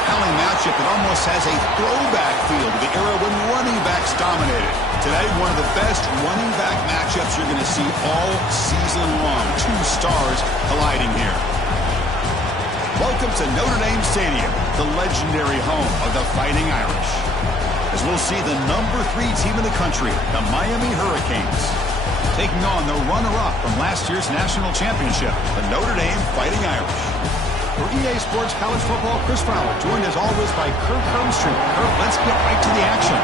compelling matchup that almost has a throwback feel to the era when running backs dominated. Today, one of the best running back matchups you're going to see all season long. Two stars colliding here. Welcome to Notre Dame Stadium, the legendary home of the Fighting Irish. As we'll see the #3 team in the country, the Miami Hurricanes, taking on the runner-up from last year's national championship, the Notre Dame Fighting Irish. For EA Sports College Football, Chris Fowler, joined as always by Kirk Hermstrom. Kirk, let's get right to the action.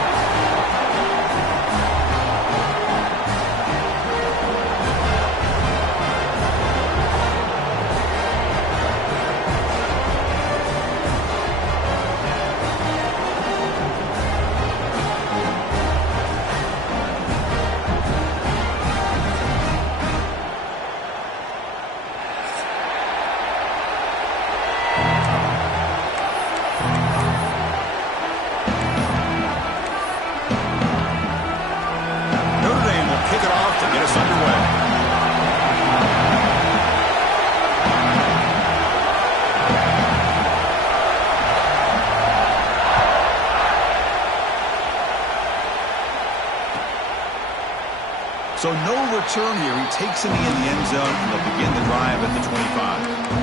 So no return here. He takes it in the end zone, and they'll begin the drive at the 25.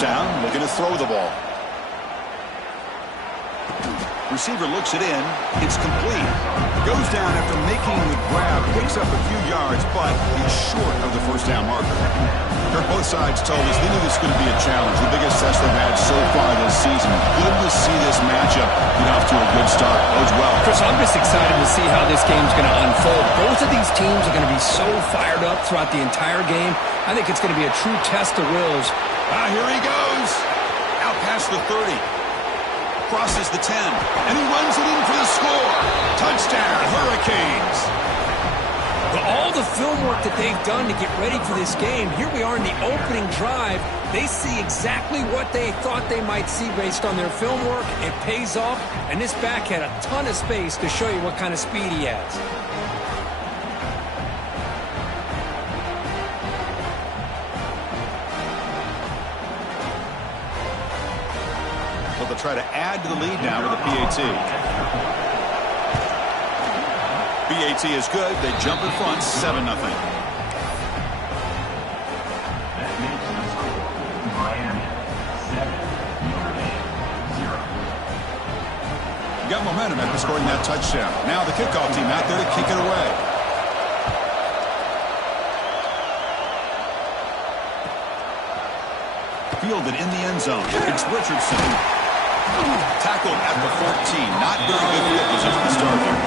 Down, looking to throw the ball. Receiver looks it in. It's complete. Goes down after making the grab. Picks up a few yards, but he's short of the first down marker. Both sides told us they knew this was going to be a challenge. The biggest test they've had so far this season. Good to see this matchup get off to a good start. Bodes well. Chris, I'm just excited to see how this game's going to unfold. Both of these teams are going to be so fired up throughout the entire game. I think it's going to be a true test of wills. Here he goes. Out past the 30. Crosses the 10. And he runs it in for the score. Touchdown, Hurricanes. But all the film work that they've done to get ready for this game, here we are in the opening drive. They see exactly what they thought they might see based on their film work. It pays off, and this back had a ton of space to show you what kind of speed he has. They'll try to add to the lead now with a PAT. PAT is good. They jump in front, 7-0. Got momentum after scoring that touchdown. Now the kickoff team out there to kick it away. Fielded in the end zone. It's Richardson. Tackled at the 14. Not very good field position to start here.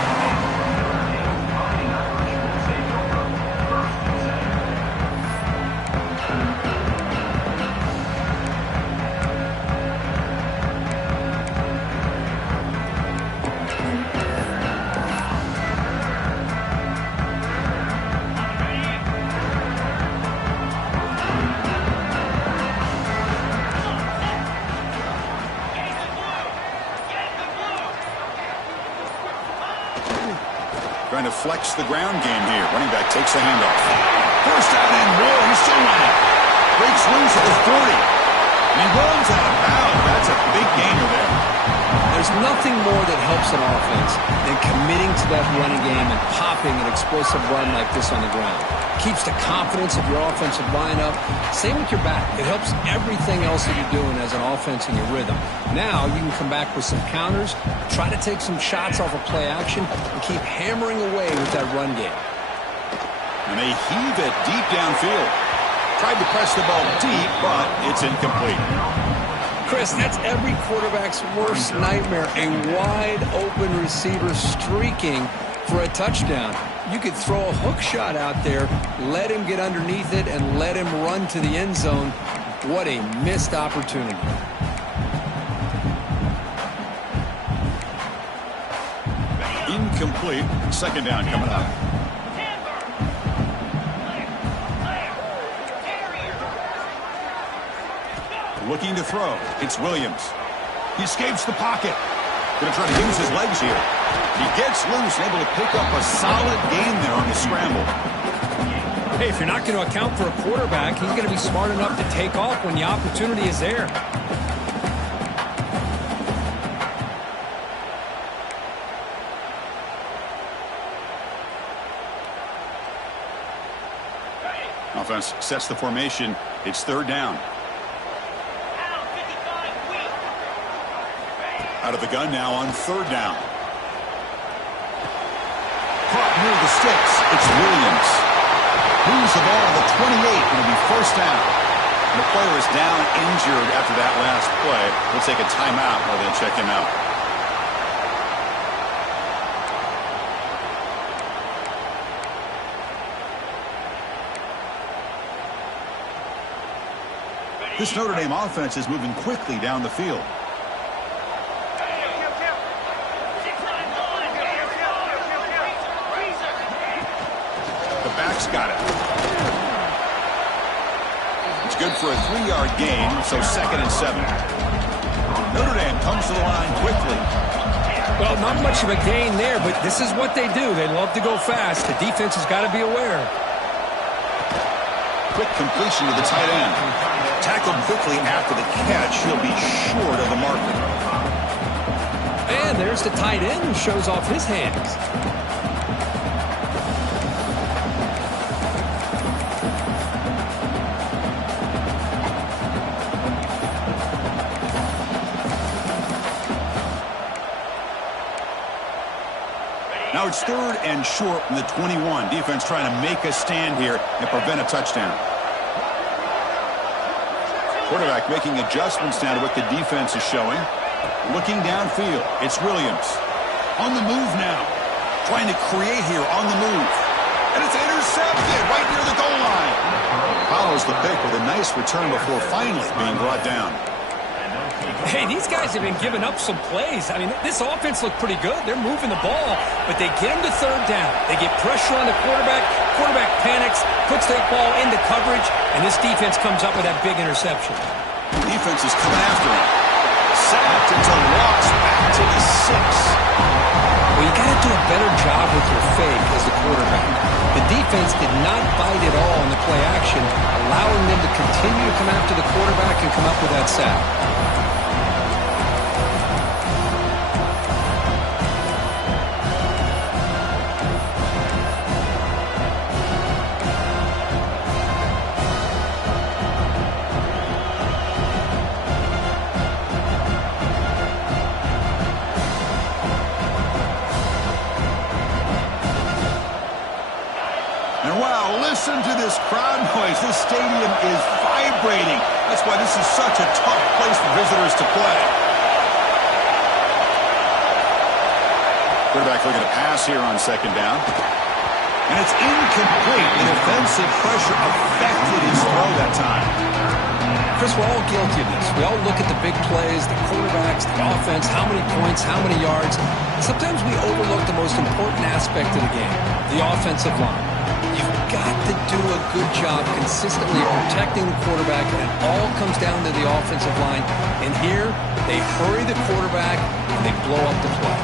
Trying to flex the ground game here. Running back takes the handoff. First down and more. He's still running. Breaks loose at the 40. And he runs out of bounds. That's a big gainer there. There's nothing more that helps an offense than committing to that running game and popping an explosive run like this on the ground. Keeps the confidence of your offensive line up. Same with your back. It helps everything else that you're doing as an offense in your rhythm. Now you can come back with some counters, try to take some shots off of play action, and keep hammering away with that run game. And they heave it deep downfield. Tried to press the ball deep, but it's incomplete. Chris, that's every quarterback's worst nightmare. A wide-open receiver streaking for a touchdown. You could throw a hook shot out there, let him get underneath it, and let him run to the end zone. What a missed opportunity. Incomplete. Second down coming up. Looking to throw. It's Williams. He escapes the pocket. Going to try to use his legs here. He gets loose and able to pick up a solid gain there on the scramble. Hey, if you're not going to account for a quarterback, he's going to be smart enough to take off when the opportunity is there. Offense sets the formation. It's third down. Out of the gun now on third down. Caught near the sticks. It's Williams. Moves the ball to the 28. Going to be first down. And the player is down injured after that last play. We'll take a timeout while they check him out. This Notre Dame offense is moving quickly down the field. The back's got it. It's good for a 3-yard gain, so 2nd and 7. Notre Dame comes to the line quickly. Well, not much of a gain there, but this is what they do. They love to go fast. The defense has got to be aware. Quick completion to the tight end. Tackled quickly after the catch. He'll be short of the marker. And there's the tight end who shows off his hands. Now it's third and short from the 21. Defense trying to make a stand here and prevent a touchdown. Quarterback making adjustments now to what the defense is showing. Looking downfield. It's Williams. On the move now. Trying to create here on the move. And it's intercepted right near the goal line. Follows the pick with a nice return before finally being brought down. Hey, these guys have been giving up some plays. I mean, this offense looked pretty good. They're moving the ball, but they get him to third down. They get pressure on the quarterback. Quarterback panics, puts the ball into coverage, and this defense comes up with that big interception. Defense is coming after him. Sacked. It's a loss back to the 6. Well, you got to do a better job with your fake as the quarterback. The defense did not bite at all in the play action, allowing them to continue to come after the quarterback and come up with that sack. Listen to this crowd noise. This stadium is vibrating. That's why this is such a tough place for visitors to play. Quarterback looking to pass here on second down. And it's incomplete. The defensive pressure affected his throw that time. Chris, we're all guilty of this. We all look at the big plays, the quarterbacks, the offense, how many points, how many yards. Sometimes we overlook the most important aspect of the game, the offensive line. You've got to do a good job consistently protecting the quarterback, and it all comes down to the offensive line. And here, they hurry the quarterback, and they blow up the play.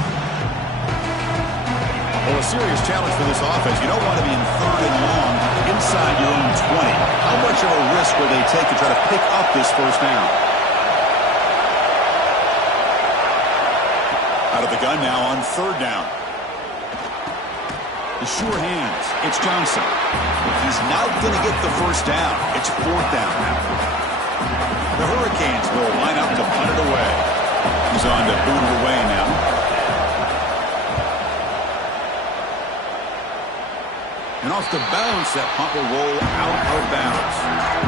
Well, a serious challenge for this offense. You don't want to be in third and long inside your own 20. How much of a risk will they take to try to pick up this first down? Out of the gun now on third down. The sure hands. It's Johnson. He's not going to get the first down. It's fourth down. The Hurricanes will line up to punt it away. He's on to boot it away now. And off the bounce, that punt will roll out of bounds.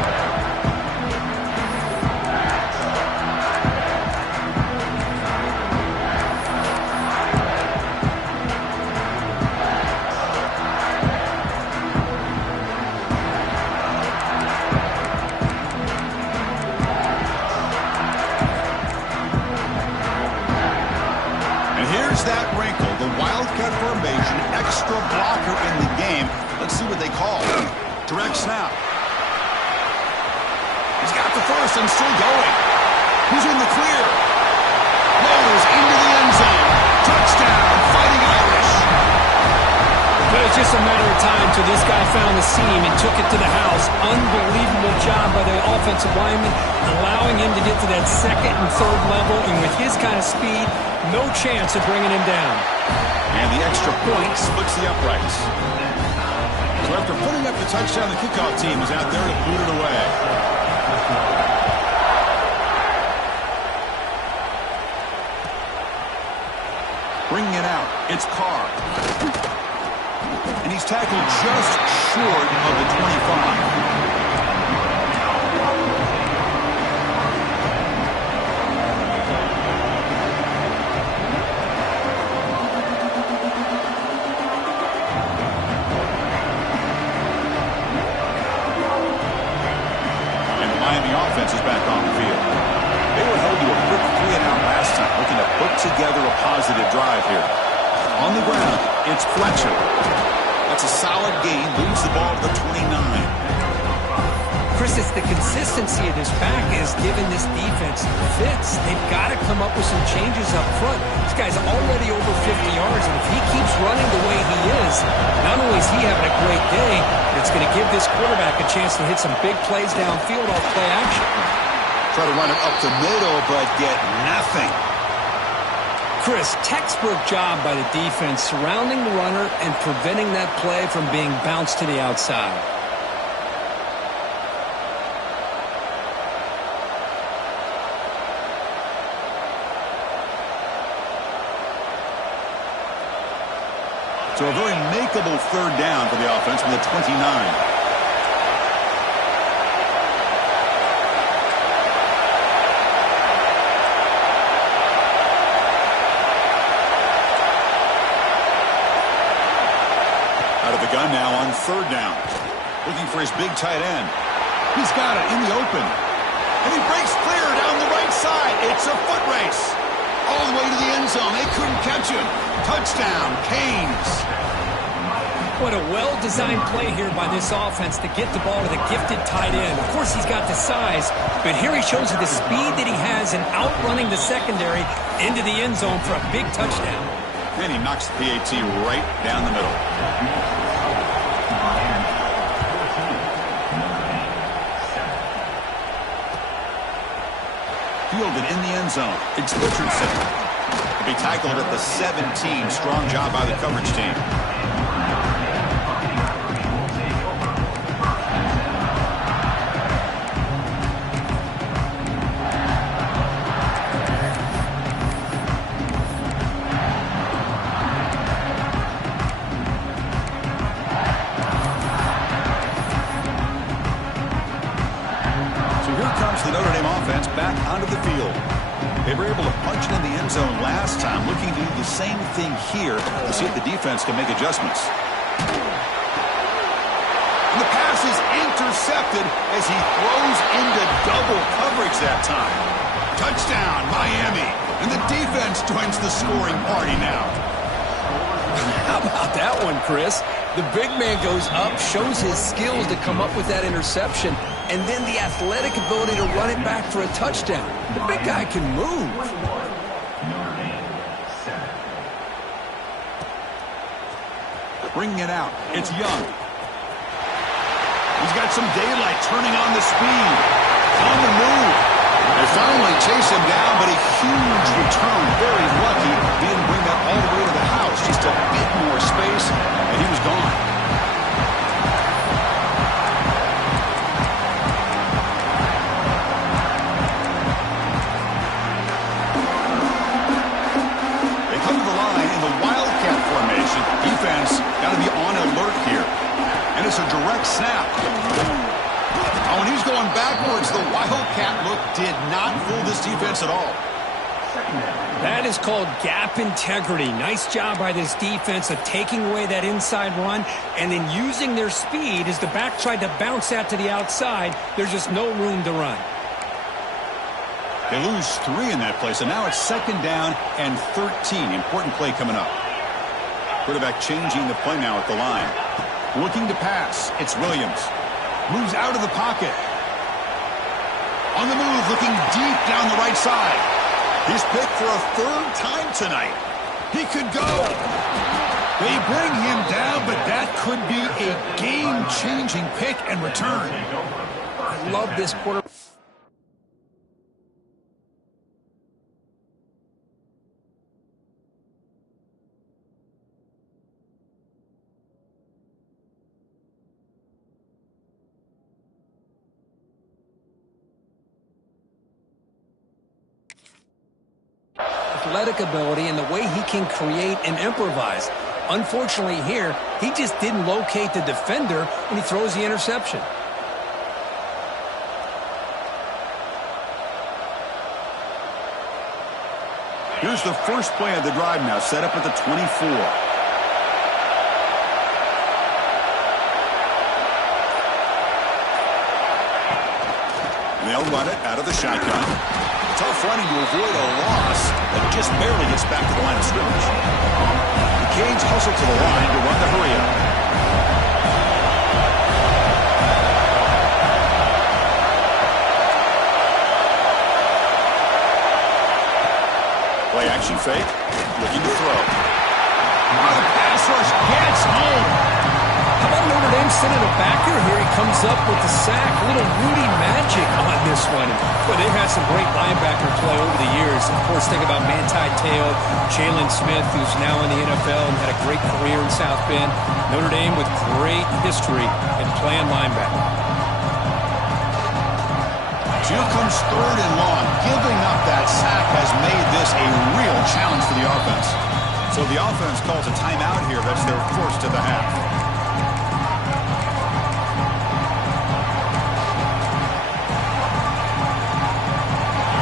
That wrinkle, the wildcat formation, extra blocker in the game. Let's see what they call. Direct snap. He's got the first and still going. Who's in the clear? Rolls into the end zone. Touchdown, Fighting Irish. It was just a matter of time till this guy found the seam and took it to the house. Unbelievable job by the offensive lineman, allowing him to get to that second and third level, and with his kind of speed, no chance of bringing him down. And the extra point splits the uprights. So after putting up the touchdown, the kickoff team is out there to boot it away. Bringing it out, it's Carr. And he's tackled just short of the 25. Offense is back on the field. They were held to a quick 3-and-out last time, looking to put together a positive drive here. On the ground, it's Fletcher. That's a solid gain, moves the ball to the 29. Chris, it's the consistency of this back is giving this defense fits. They've got to come up with some changes up front. This guy's already over 50 yards, and if he keeps running the way he is, not only is he having a great day, it's going to give this quarterback a chance to hit some big plays downfield off play action. Try to run it up the middle, but get nothing. Chris, textbook job by the defense surrounding the runner and preventing that play from being bounced to the outside. So a very makeable third down for the offense from the 29. Out of the gun now on third down. Looking for his big tight end. He's got it in the open. And he breaks clear down the right side. It's a foot race. All the way to the end zone. They couldn't catch him. Touchdown, Canes. What a well-designed play here by this offense to get the ball to the gifted tight end. Of course, he's got the size, but here he shows you the speed that he has in outrunning the secondary into the end zone for a big touchdown. And he knocks the PAT right down the middle. Fielded in the end zone. It's Richardson. He'll be tackled at the 17. Strong job by the coverage team. The Notre Dame offense back onto the field. They were able to punch it in the end zone last time, looking to do the same thing here to see if the defense can make adjustments. And the pass is intercepted as he throws into double coverage that time. Touchdown, Miami. And the defense joins the scoring party now. How about that one, Chris? The big man goes up, shows his skills to come up with that interception, and then the athletic ability to run it back for a touchdown. The big guy can move. Bringing it out. It's Young. He's got some daylight turning on the speed. On the move. They finally chase him down, but a huge return. Very lucky he didn't bring that all the way to the house. Just a bit more space, and he was gone. They come to the line in the Wildcat formation. Defense got to be on alert here. And it's a direct snap. Oh, and he's going backwards. The Wildcat look did not fool this defense at all. That is called gap integrity. Nice job by this defense of taking away that inside run and then using their speed as the back tried to bounce that to the outside. There's just no room to run. They lose 3 in that play, so now it's second down and 13. Important play coming up. Quarterback changing the play now at the line. Looking to pass. It's Williams. Moves out of the pocket. On the move, looking deep down the right side. He's picked for a third time tonight. He could go. They bring him down, but that could be a game-changing pick and return. I love this quarter. Athletic ability and the way he can create and improvise. Unfortunately here, he just didn't locate the defender when he throws the interception. Here's the first play of the drive now, set up at the 24. They'll run it out of the shotgun. Tough running to avoid a loss, but just barely gets back to the line of scrimmage. The Canes hustle to the line to run the hurry-up. Play action fake, looking to throw. Oh, the pass rush gets home. How about Notre Dame sending a backer here? He comes up with the sack. A little Rudy magic on this one. But they've had some great linebacker play over the years. Of course, think about Manti Te'o, Jalen Smith, who's now in the NFL and had a great career in South Bend. Notre Dame with great history in playing linebacker. So here comes third and long. Giving up that sack has made this a real challenge for the offense. So the offense calls a timeout here. That's their first of the half.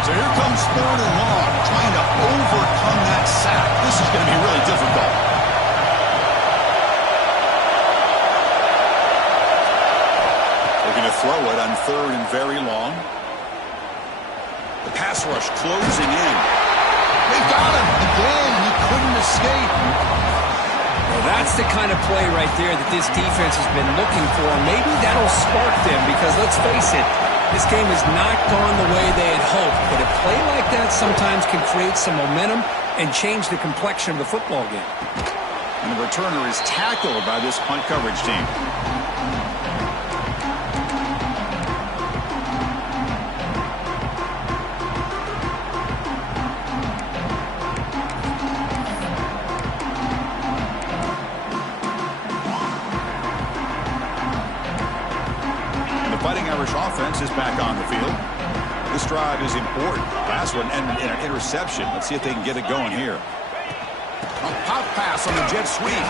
So here comes third and long, trying to overcome that sack. This is going to be really difficult. Looking to throw it on third and very long. The pass rush closing in. They got him again. He couldn't escape. Well, that's the kind of play right there that this defense has been looking for. Maybe that'll spark them because, let's face it, this game has not gone the way they had hoped. But a play like that sometimes can create some momentum and change the complexion of the football game. And the returner is tackled by this punt coverage team. Offense is back on the field. This drive is important. Last one ended in an interception. Let's see if they can get it going here. A pop pass on the jet sweep.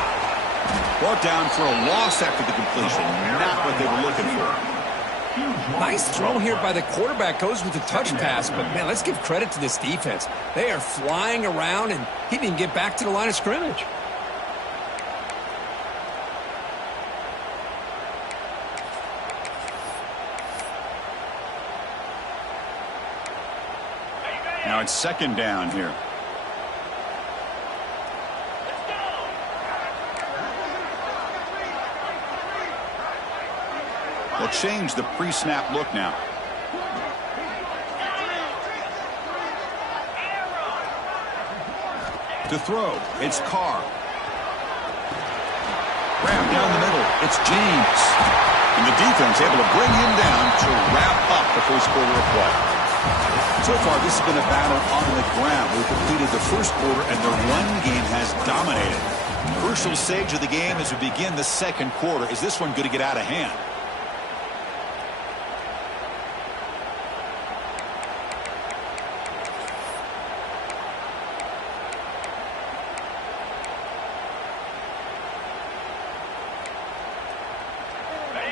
Brought down for a loss after the completion. Not what they were looking for. Nice throw here by the quarterback. Goes with the touch pass. But, man, let's give credit to this defense. They are flying around, and he didn't get back to the line of scrimmage. Now it's second down here. They'll change the pre-snap look now. To throw, it's Carr. Wrapped down the middle, it's James. And the defense able to bring him down to wrap up the first quarter of play. So far, this has been a battle on the ground. We've completed the first quarter, and the run game has dominated. Crucial stage of the game as we begin the second quarter. Is this one going to get out of hand?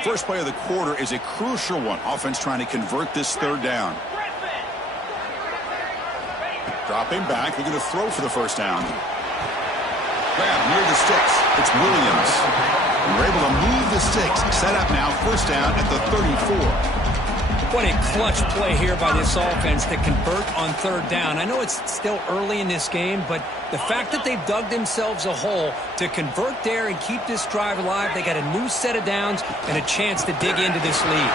First play of the quarter is a crucial one. Offense trying to convert this third down. Dropping back, looking to throw for the first down. Grab near the sticks. It's Williams. And we're able to move the sticks. Set up now, first down at the 34. What a clutch play here by this offense to convert on third down. I know it's still early in this game, but the fact that they've dug themselves a hole to convert there and keep this drive alive, they got a new set of downs and a chance to dig into this lead.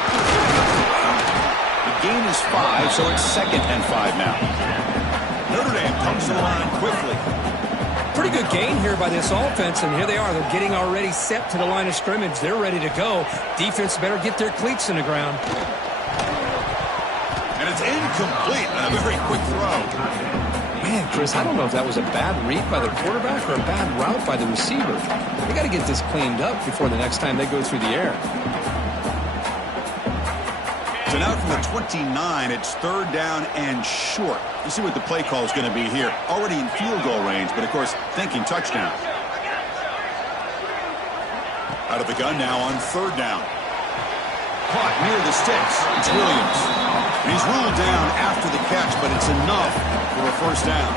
The gain is is 5, so it's 2nd and 5 now. Notre Dame comes to the line quickly. Pretty good gain here by this offense, and here they are. They're getting already set to the line of scrimmage. They're ready to go. Defense better get their cleats in the ground. And it's incomplete. A very quick throw. Man, Chris, I don't know if that was a bad read by the quarterback or a bad route by the receiver. They got to get this cleaned up before the next time they go through the air. So now from the 29, it's 3rd down and short. You see what the play call is going to be here. Already in field goal range, but of course, thinking touchdown. Out of the gun now on 3rd down. Caught near the sticks. It's Williams. And he's ruled down after the catch, but it's enough for a 1st down.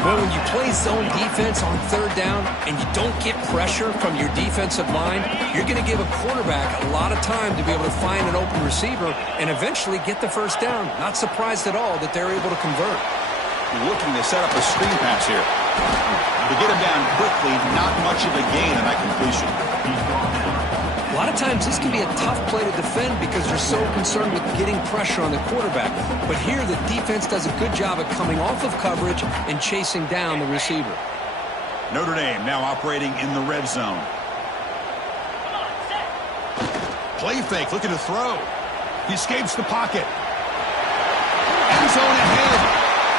Well, when you play zone defense on 3rd down and you don't get pressure from your defensive line, you're going to give a quarterback a lot of time to be able to find an open receiver and eventually get the 1st down. Not surprised at all that they're able to convert. Looking to set up a screen pass here. To get him down quickly, not much of a gain in that completion. A lot of times this can be a tough play to defend because you're so concerned with getting pressure on the quarterback. But here the defense does a good job of coming off of coverage and chasing down the receiver. Notre Dame now operating in the red zone. Play fake, looking to throw. He escapes the pocket. End zone ahead.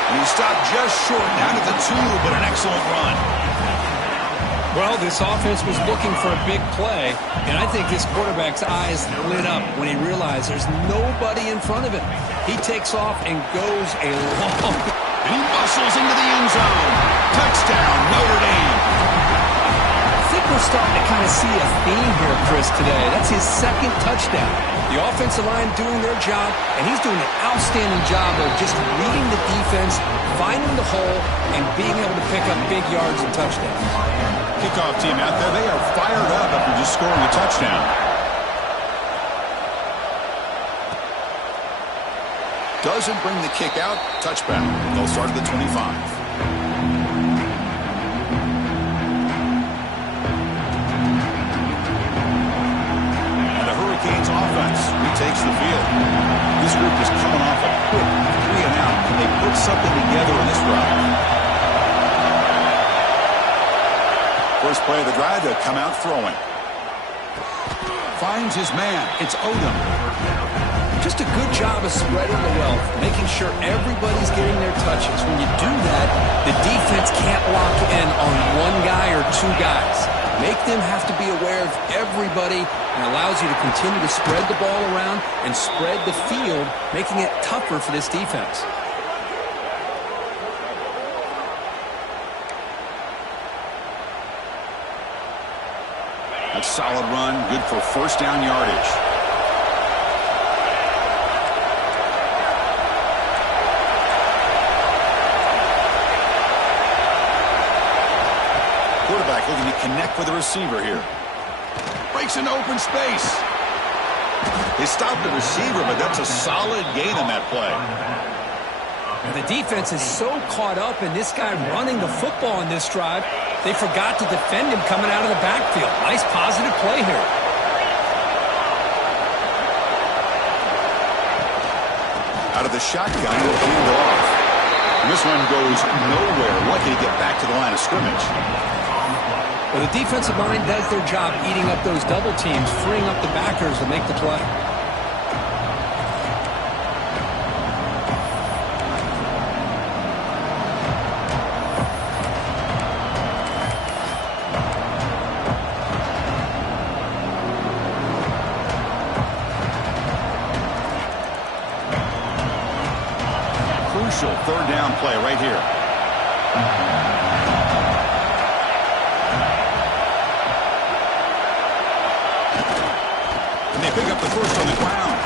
And he stopped just short, down at the 2, but an excellent run. Well, this offense was looking for a big play, and I think this quarterback's eyes lit up when he realized there's nobody in front of him. He takes off and goes a long... And he muscles into the end zone. Touchdown, Notre Dame. I think we're starting to kind of see a theme here, Chris, today. That's his 2nd touchdown. The offensive line doing their job, and he's doing an outstanding job of just reading the defense, finding the hole, and being able to pick up big yards and touchdowns. Kickoff team out there, they are fired up after just scoring a touchdown. Doesn't bring the kick out. Touchback. They'll start at the 25. And the Hurricanes offense retakes the field. This group is coming off a quick 3 and out. They put something together in this drive. First play of the drive, they'll come out throwing. Finds his man. It's Odom. Just a good job of spreading the wealth, making sure everybody's getting their touches. When you do that, the defense can't lock in on one guy or 2 guys. Make them have to be aware of everybody and allows you to continue to spread the ball around and spread the field, making it tougher for this defense. A solid run, good for 1st down yardage. Quarterback looking to connect with the receiver here. Breaks into open space. They stopped the receiver, but that's a solid gain on that play. The defense is so caught up in this guy running the football in this drive, they forgot to defend him coming out of the backfield. Nice positive play here. Out of the shotgun, he'll hand it off. And this one goes nowhere. Lucky to get back to the line of scrimmage. Well, the defensive line does their job eating up those double teams, freeing up the backers to make the play. Crucial 3rd down play right here. And they pick up the first on the ground.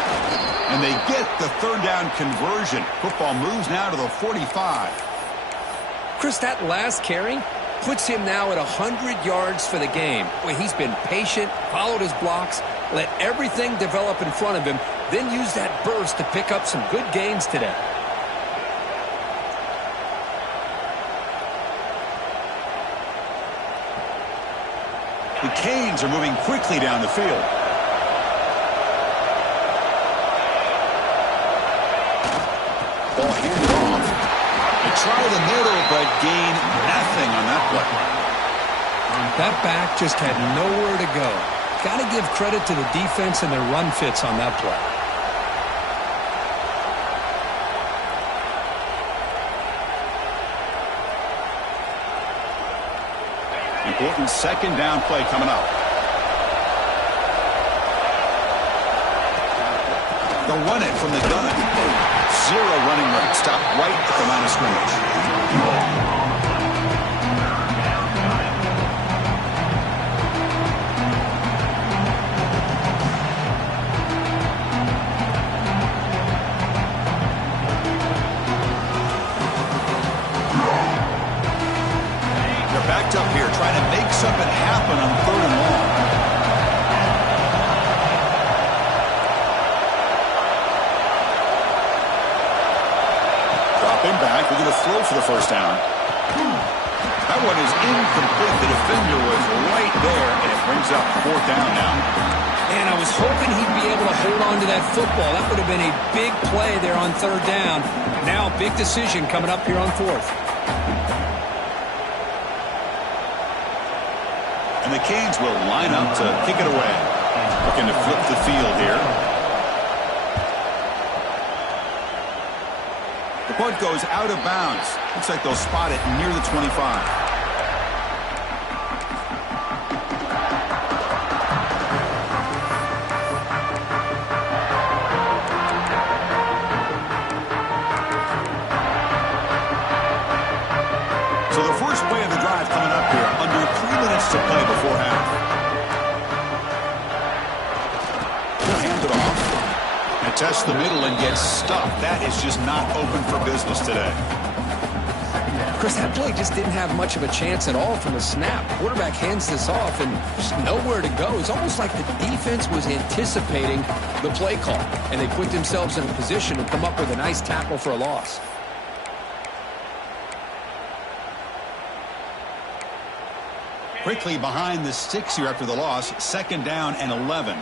And they get the 3rd down conversion. Football moves now to the 45. Chris, that last carry puts him now at 100 yards for the game. Well, he's been patient, followed his blocks, let everything develop in front of him, then use that burst to pick up some good gains today. The Canes are moving quickly down the field. Ball handed off. They try the middle, but gain nothing on that play. That back just had nowhere to go. Got to give credit to the defense and their run fits on that play. Important second down play coming up. They'll run it from the gun. Zero running room. Stop right at the line of scrimmage. Backed up here, trying to make something happen on 3rd and long. Dropping back, we're going to throw for the first down. That one is incomplete. The defender was right there, and it brings up 4th down now. And I was hoping he'd be able to hold on to that football. That would have been a big play there on 3rd down. Now, big decision coming up here on 4th. And the Canes will line up to kick it away. Looking to flip the field here. The punt goes out of bounds. Looks like they'll spot it near the 25. So the first play of the drive coming up here. Under 3 minutes to play before half. He'll hand it off. And test the middle and get stuffed. That is just not open for business today. Chris, that play just didn't have much of a chance at all from the snap. Quarterback hands this off and just nowhere to go. It's almost like the defense was anticipating the play call. And they put themselves in a position to come up with a nice tackle for a loss. Quickly behind the sticks here after the loss. 2nd down and 11.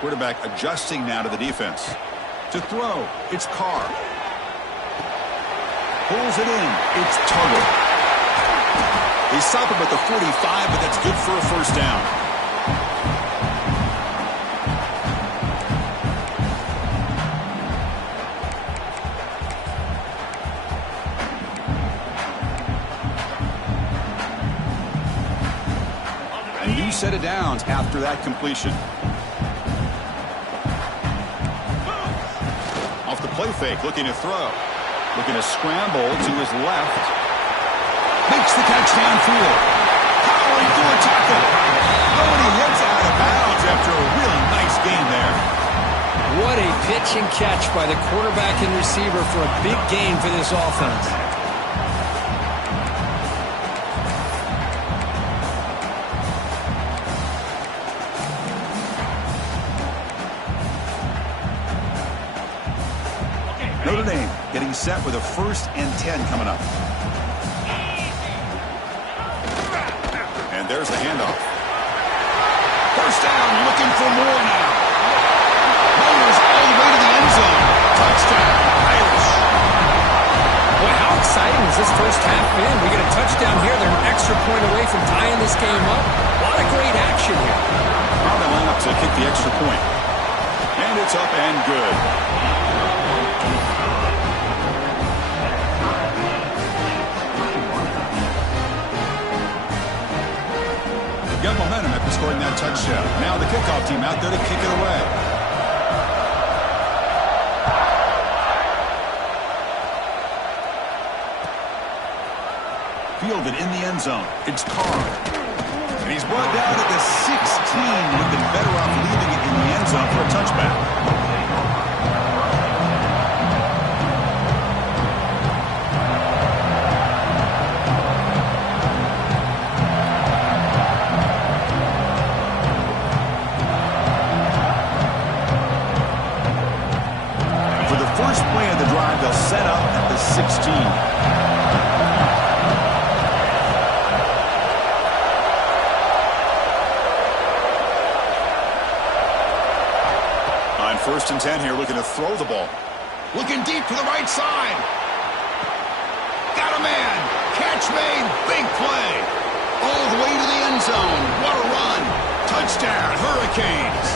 Quarterback adjusting now to the defense. To throw, it's Carr. Pulls it in, it's Tuttle. They stop him at the 45, but that's good for a first down. Set of downs after that completion. Off the play fake, looking to throw. Looking to scramble to his left. Makes the catch downfield. Powering through a tackle. Nobody hits out of bounds after a really nice game there. What a pitch and catch by the quarterback and receiver for a big gain for this offense. Notre Dame getting set with a 1st and 10 coming up. And there's the handoff. First down, looking for more now. Runners all the way to the end zone. Touchdown, Irish. Boy, how exciting has this first half been? We get a touchdown here. They're an extra point away from tying this game up. A lot of great action here. Now they line up to kick the extra point. And it's up and good. Got momentum after scoring that touchdown. Now the kickoff team out there to kick it away. Fielded in the end zone. It's Carr. And he's brought down at the 16. Would have been better off leaving it in the end zone for a touchback. First play of the drive, they'll set up at the 16. On 1st and 10 here, looking to throw the ball. Looking deep to the right side. Got a man. Catch made. Big play. All the way to the end zone. What a run. Touchdown, Hurricanes.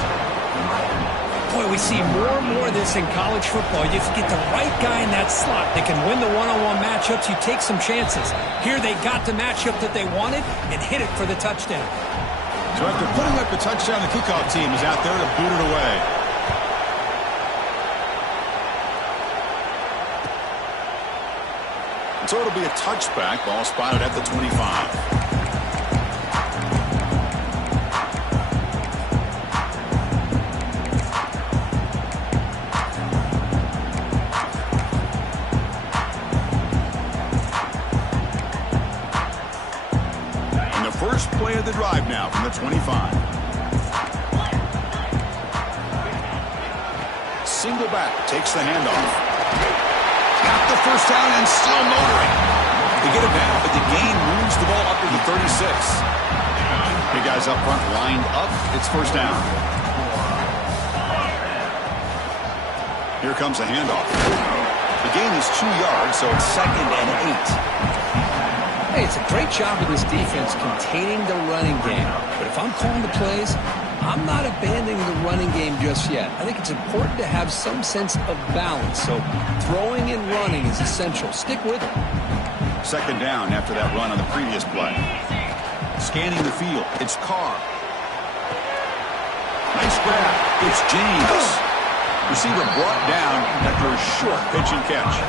Boy, we see more and more of this in college football. You have to get the right guy in that slot that can win the one-on-one matchups. You take some chances. Here they got the matchup that they wanted and hit it for the touchdown. So after putting up the touchdown, the kickoff team is out there to boot it away. So it'll be a touchback. Ball spotted at the 25. First play of the drive now from the 25. Single back, takes the handoff. Got the first down and still motoring. They get it down, but the gain moves the ball up to the 36. Big guys up front lined up. It's first down. Here comes the handoff. The gain is 2 yards, so it's 2nd and 8. Hey, it's a great job of this defense containing the running game. But if I'm calling the plays, I'm not abandoning the running game just yet. I think it's important to have some sense of balance. So throwing and running is essential. Stick with it. 2nd down after that run on the previous play. Scanning the field. It's Carr. Nice grab. It's James. Receiver brought down after a short pitch and catch.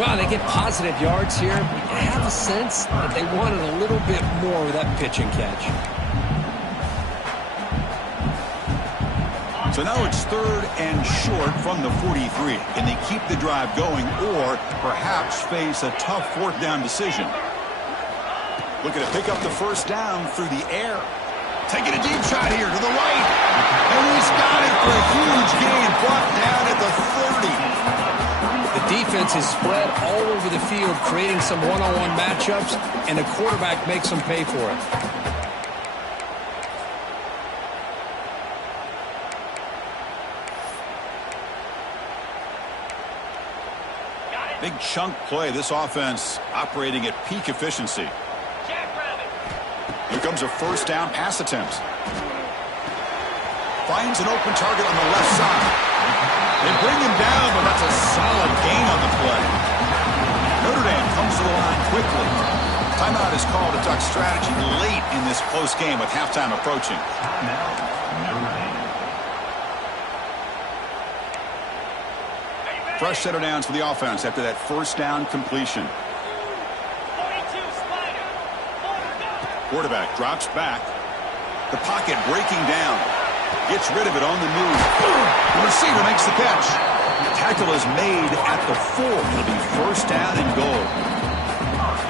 Wow, they get positive yards here. I have a sense that they wanted a little bit more with that pitch and catch. So now it's 3rd and short from the 43. Can they keep the drive going or perhaps face a tough 4th down decision? Looking to pick up the first down through the air. Taking a deep shot here to the right. And he's got it for a huge gain. Brought down at the 30. The defense is spread all over the field, creating some one-on-one matchups, and the quarterback makes them pay for it. Big chunk play. This offense operating at peak efficiency. Here comes a first down pass attempt. Finds an open target on the left side. They bring him down, but that's a solid gain on the play. Notre Dame comes to the line quickly. Timeout is called to talk strategy late in this close game with halftime approaching. Fresh set of downs for the offense after that first down completion. Quarterback drops back. The pocket breaking down. Gets rid of it on the move. The receiver makes the catch. Tackle is made at the 4. It'll be first down and goal.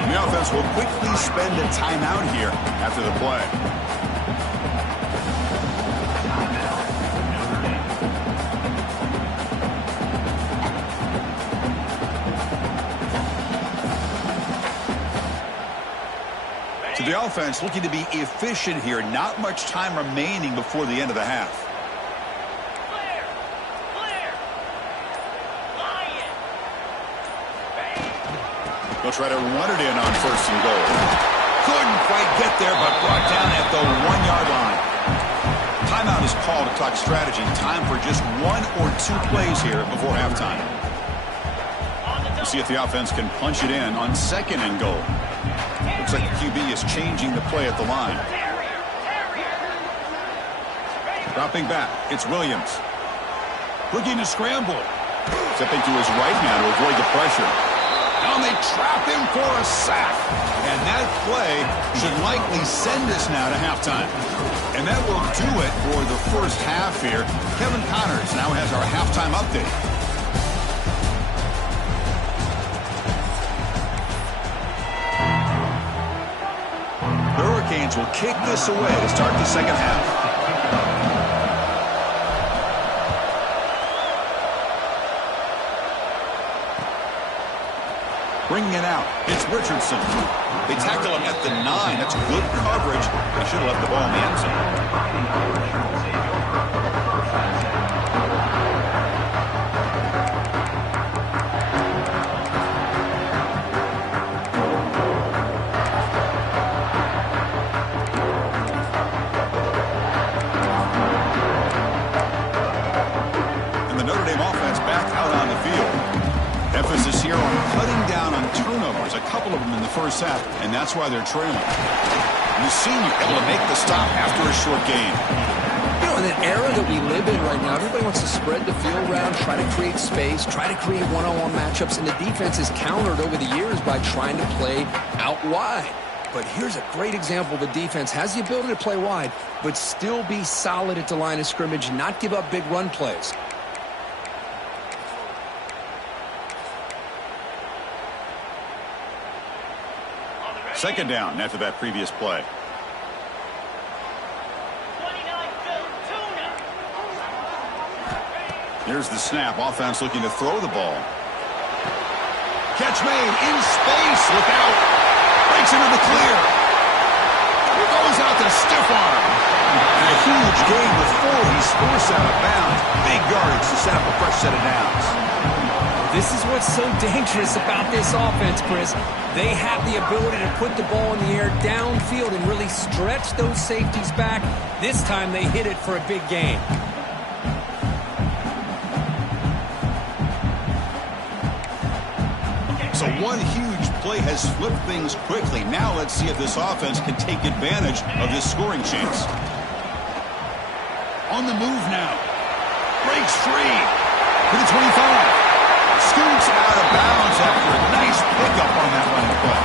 And the offense will quickly spend a timeout here after the play. So the offense looking to be efficient here. Not much time remaining before the end of the half. They'll try to run it in on first and goal. Couldn't quite get there, but brought down at the 1-yard line. Timeout is called to talk strategy. Time for just 1 or 2 plays here before halftime. We'll see if the offense can punch it in on 2nd and goal. Looks like the QB is changing the play at the line. Dropping back, it's Williams. Looking to scramble. Stepping to his right now to avoid the pressure. And they trap him for a sack. And that play should likely send us now to halftime. And that will do it for the first half here. Kevin Connors now has our halftime update. The Hurricanes will kick this away to start the second half. Bringing it out, it's Richardson. They tackle him at the 9. That's good coverage. They should have left the ball in the end zone. Notre Dame offense back out on the field. Emphasis here on cutting down on turnovers, a couple of them in the first half, and that's why they're trailing. And the senior able to make the stop after a short gain. You know, in an era that we live in right now, everybody wants to spread the field around, try to create space, try to create one-on-one matchups, and the defense is countered over the years by trying to play out wide. But here's a great example. The defense has the ability to play wide, but still be solid at the line of scrimmage, not give up big run plays. Second down after that previous play. Here's the snap. Offense looking to throw the ball. Catch made in space. Look out. Breaks into the clear. Goes out to stiff arm. And a huge gain before he's forced out of bounds. Big yardage to set up a fresh set of downs. This is what's so dangerous about this offense, Chris. They have the ability to put the ball in the air downfield and really stretch those safeties back. This time they hit it for a big gain. So one huge play has flipped things quickly. Now let's see if this offense can take advantage of this scoring chance. On the move now. Breaks free to the 25. Scoots out of bounds after a nice pickup on that running play.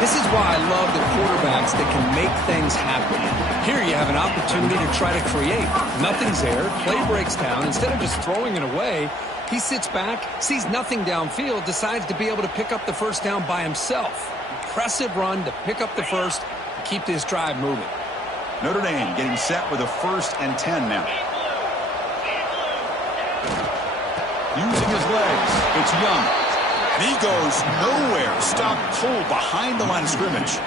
This is why I love the quarterbacks that can make things happen. Here you have an opportunity to try to create. Nothing's there. Play breaks down. Instead of just throwing it away, he sits back, sees nothing downfield, decides to be able to pick up the first down by himself. Impressive run to pick up the first and keep this drive moving. Notre Dame getting set with a 1st and 10 now. Using his legs, it's Young. And he goes nowhere. Stopped cold behind the line of scrimmage.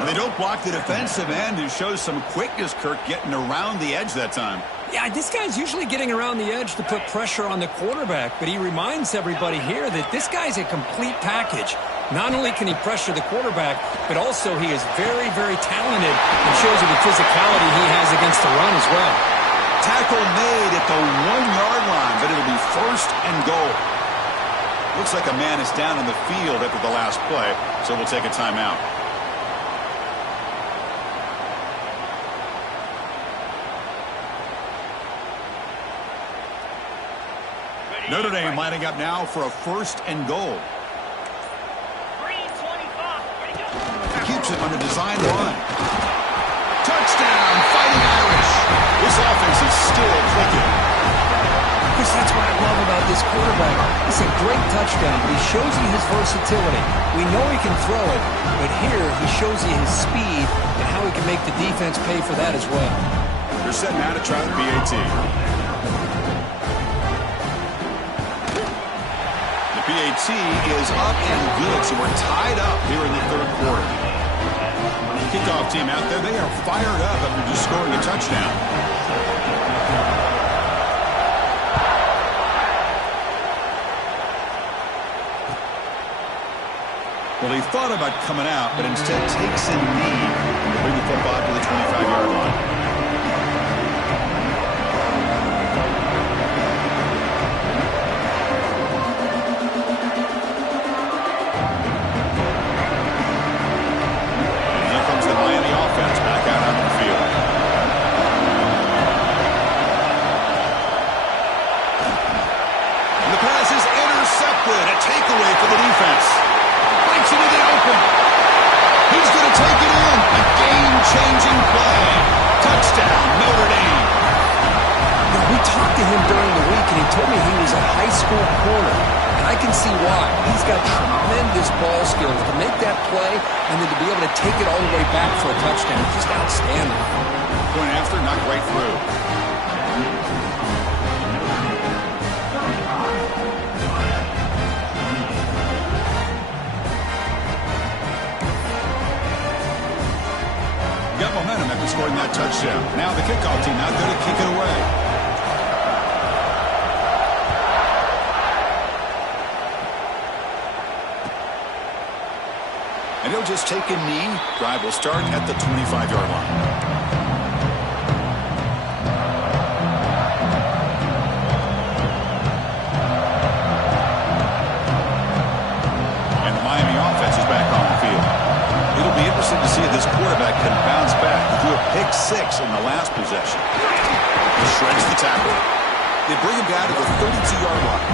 And they don't block the defensive end, who shows some quickness, Kirk, getting around the edge that time. Yeah, this guy's usually getting around the edge to put pressure on the quarterback, but he reminds everybody here that this guy's a complete package. Not only can he pressure the quarterback, but also he is very, very talented and shows you the physicality he has against the run as well. Tackle made at the 1-yard line, but it'll be 1st and goal. Looks like a man is down in the field after the last play, so we'll take a timeout. Notre Dame lining up now for a 1st and goal. Keeps it on the design line. Touchdown, Fighting Irish. This offense is still clicking. Chris, that's what I love about this quarterback. It's a great touchdown, but he shows you his versatility. We know he can throw it, but here he shows you his speed and how he can make the defense pay for that as well. They're setting out to try the PAT. The PAT is up and good, so we're tied up here in the 3rd quarter. Kickoff team out there, they are fired up after just scoring a touchdown. Well, he thought about coming out, but instead takes a knee to bring the football to the 25-yard line. Changing play. Touchdown, Notre Dame. Yeah, we talked to him during the week, and he told me he was a high school corner. And I can see why. He's got tremendous ball skills to make that play and then to be able to take it all the way back for a touchdown. Just outstanding. Going after, knocked right through. Got momentum after scoring that touchdown. Now the kickoff team out there to kick it away. And he'll just take a knee. Drive will start at the 25-yard line. 6 in the last possession. He shreds the tackle. They bring him down to the 32-yard line.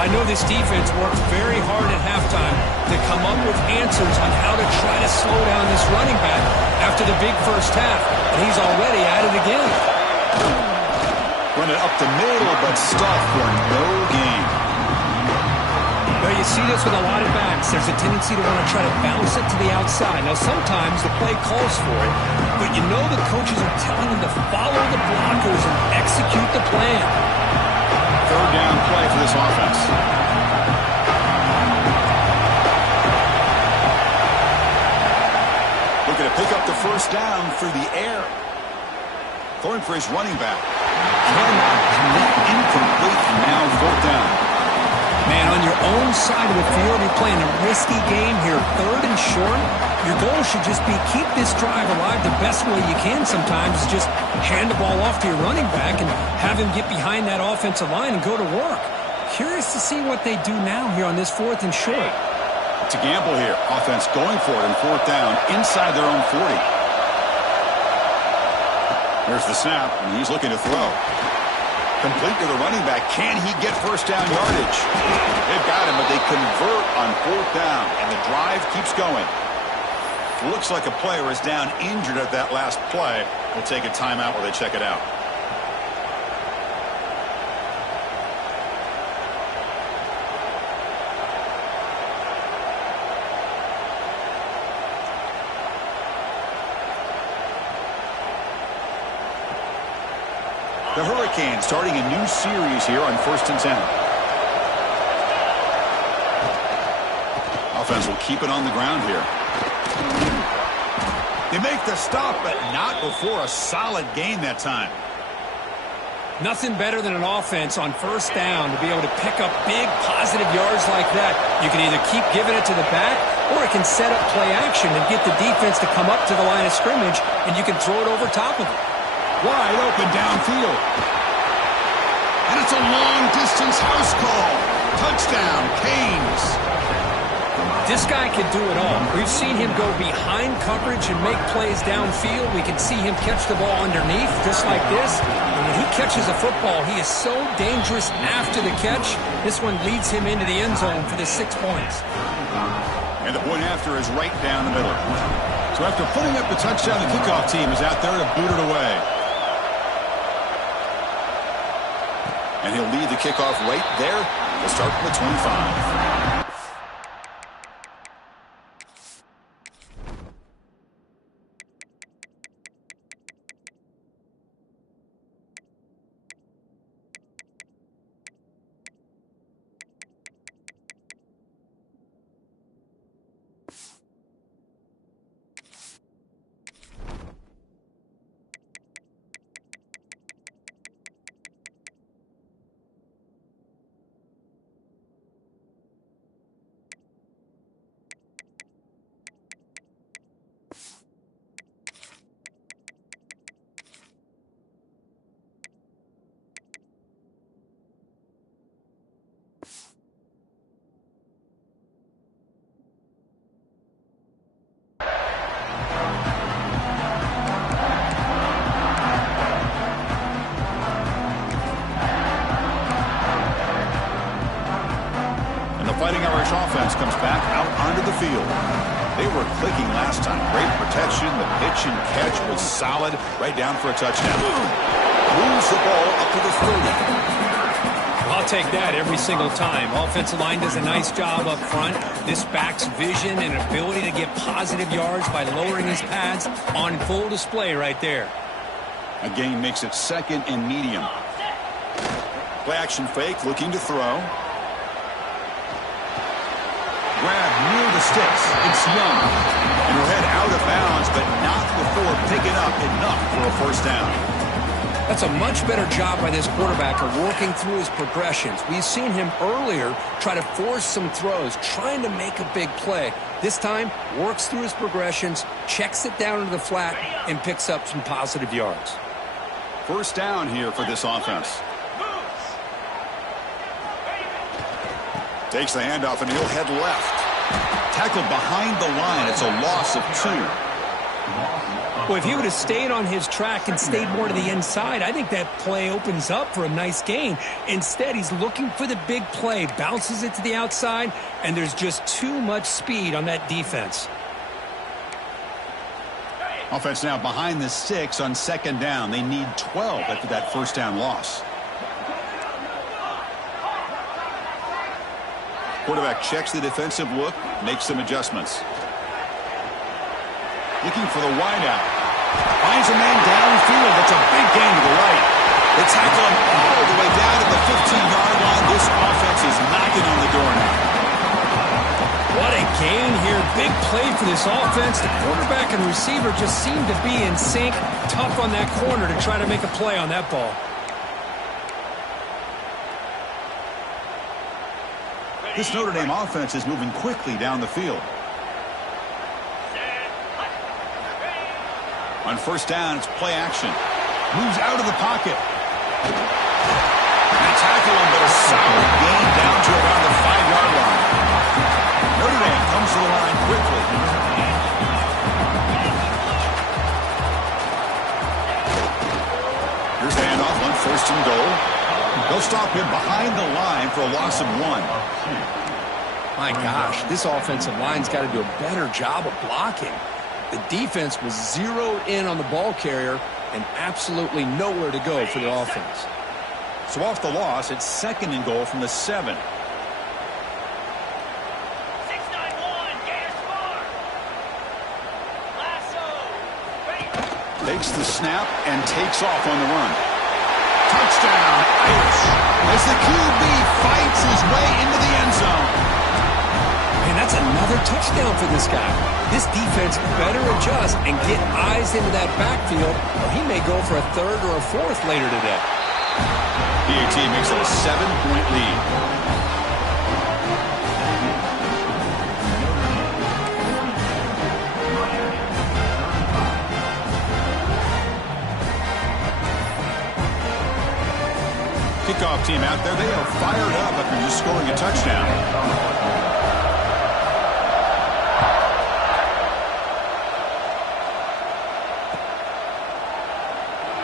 I know this defense worked very hard at halftime to come up with answers on how to try to slow down this running back after the big first half, and he's already at it again. Run it up the middle, but stuffed for no gain. Well, you see this with a lot of backs. There's a tendency to want to try to bounce it to the outside. Now, sometimes the play calls for it, but you know the coaches are telling them to follow the blockers and execute the plan. Third down play for this offense. Looking to pick up the first down through the air. Throwing for his running back. Cannot connect, incomplete, and now fourth down. Man, on your own side of the field, you're playing a risky game here. Third and short. Your goal should just be keep this drive alive the best way you can sometimes. Is just hand the ball off to your running back and have him get behind that offensive line and go to work. Curious to see what they do now here on this fourth and short. It's a gamble here. Offense going for it in fourth down inside their own 40. There's the snap, and he's looking to throw. Complete to the running back. Can he get first down yardage? They've got him, but they convert on fourth down, and the drive keeps going. Looks like a player is down injured at that last play. We'll take a timeout while they check it out. The Hurricanes starting a new series here on 1st and 10. Offense will keep it on the ground here. They make the stop, but not before a solid gain that time. Nothing better than an offense on first down to be able to pick up big positive yards like that. You can either keep giving it to the back, or it can set up play action and get the defense to come up to the line of scrimmage, and you can throw it over top of it. Wide open downfield. And it's a long-distance house call. Touchdown, Canes. This guy can do it all. We've seen him go behind coverage and make plays downfield. We can see him catch the ball underneath, just like this. And when he catches a football, he is so dangerous after the catch. This one leads him into the end zone for the 6 points. And the point after is right down the middle. So after putting up the touchdown, the kickoff team is out there to boot it away. And he'll lead the kickoff right there. We'll start from the 25. Fighting Irish offense comes back out onto the field. They were clicking last time. Great protection. The pitch and catch was solid. Right down for a touchdown. Moves the ball up to the 30. I'll take that every single time. Offensive line does a nice job up front. This back's vision and ability to get positive yards by lowering his pads on full display right there. A gain makes it second and medium. Play action fake, looking to throw. Grab near the sticks. It's Young. And he'll head out of bounds, but not before picking up enough for a first down. That's a much better job by this quarterback of working through his progressions. We've seen him earlier try to force some throws, trying to make a big play. This time, works through his progressions, checks it down into the flat, and picks up some positive yards. First down here for this offense. Takes the handoff, and he'll head left. Tackled behind the line. It's a loss of 2. Well, if he would have stayed on his track and stayed more to the inside, I think that play opens up for a nice gain. Instead, he's looking for the big play, bounces it to the outside, and there's just too much speed on that defense. Offense now behind the 6 on second down. They need 12 after that first down loss. Quarterback checks the defensive look, makes some adjustments. Looking for the wideout. Finds a man downfield. That's a big gain to the right. They tackle him all the way down to the 15-yard line. This offense is knocking on the door now. What a gain here. Big play for this offense. The quarterback and receiver just seem to be in sync. Tough on that corner to try to make a play on that ball. This Notre Dame offense is moving quickly down the field. On first down, it's play action. Moves out of the pocket. They tackle him, but a solid gain down to around the 5-yard line. Notre Dame comes to the line quickly. Here's the handoff on first and goal. They'll stop him behind the line for a loss of 1. My gosh, this offensive line's got to do a better job of blocking. The defense was zeroed in on the ball carrier and absolutely nowhere to go for the offense. So off the loss, it's second and goal from the 7. Takes the snap and takes off on the run. Touchdown, Irish, as the QB fights his way into the end zone. Man, that's another touchdown for this guy. This defense better adjust and get eyes into that backfield, or he may go for a 3rd or a 4th later today. PAT makes it a 7-point lead. Kickoff team out there, they are fired up after just scoring a touchdown.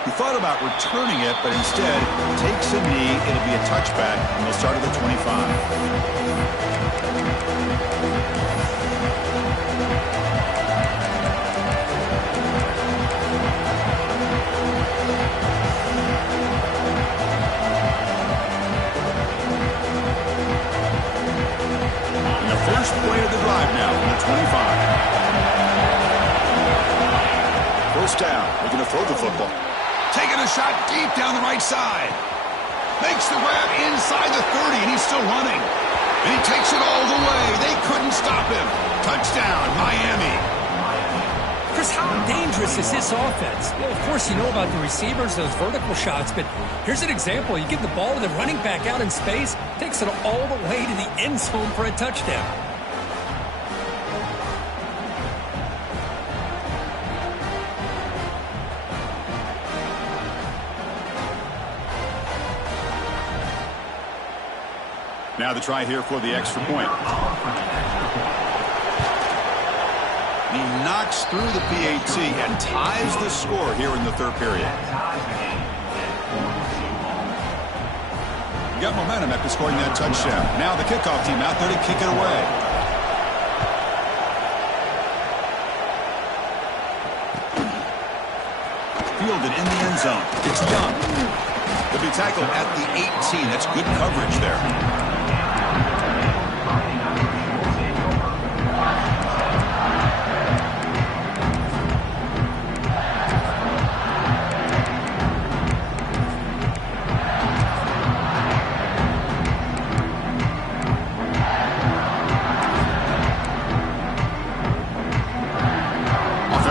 He thought about returning it, but instead takes a knee. It'll be a touchback, and they'll start at the 25. First play of the drive now from the 25. First down. They're going to throw the football. Taking a shot deep down the right side. Makes the grab inside the 30, and he's still running. And he takes it all the way. They couldn't stop him. Touchdown, Miami. Chris, how dangerous is this offense? Well, of course, you know about the receivers, those vertical shots, but here's an example. You give the ball to the running back out in space, takes it all the way to the end zone for a touchdown. Now the try here for the extra point. He knocks through the PAT and ties the score here in the 3rd period. You got momentum after scoring that touchdown. Now the kickoff team out there to kick it away. Fielded in the end zone. It's Young. He'll be tackled at the 18. That's good coverage there.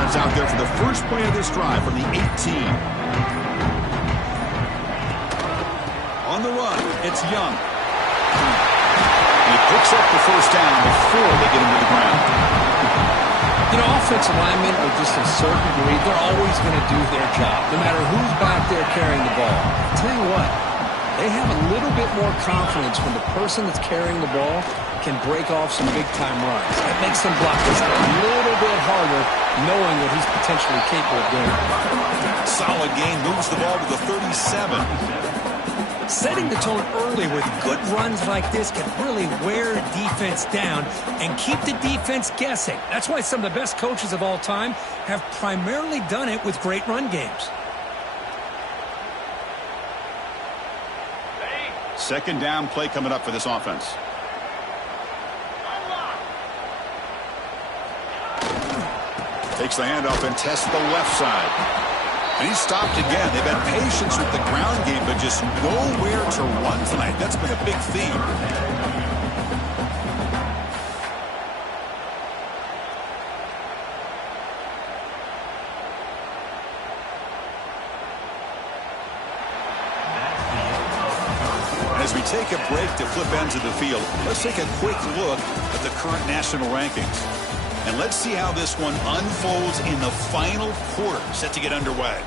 Out there for the first play of this drive from the 18. On the run, it's Young. He picks up the first down before they get him to the ground. You know, offensive linemen are just a certain breed. They're always going to do their job, no matter who's back there carrying the ball. I'll tell you what, They have a little bit more confidence when the person that's carrying the ball can break off some big-time runs. It makes them block this a little bit harder, knowing what he's potentially capable of doing. Solid gain, moves the ball to the 37. Setting the tone early with good runs like this can really wear defense down and keep the defense guessing. That's why some of the best coaches of all time have primarily done it with great run games. Second down play coming up for this offense. Takes the handoff and tests the left side. And he stopped again. They've had patience with the ground game, but just nowhere to run tonight. That's been a big theme. As we take a break to flip ends of the field, let's take a quick look at the current national rankings. And let's see how this one unfolds in the final quarter, set to get underway.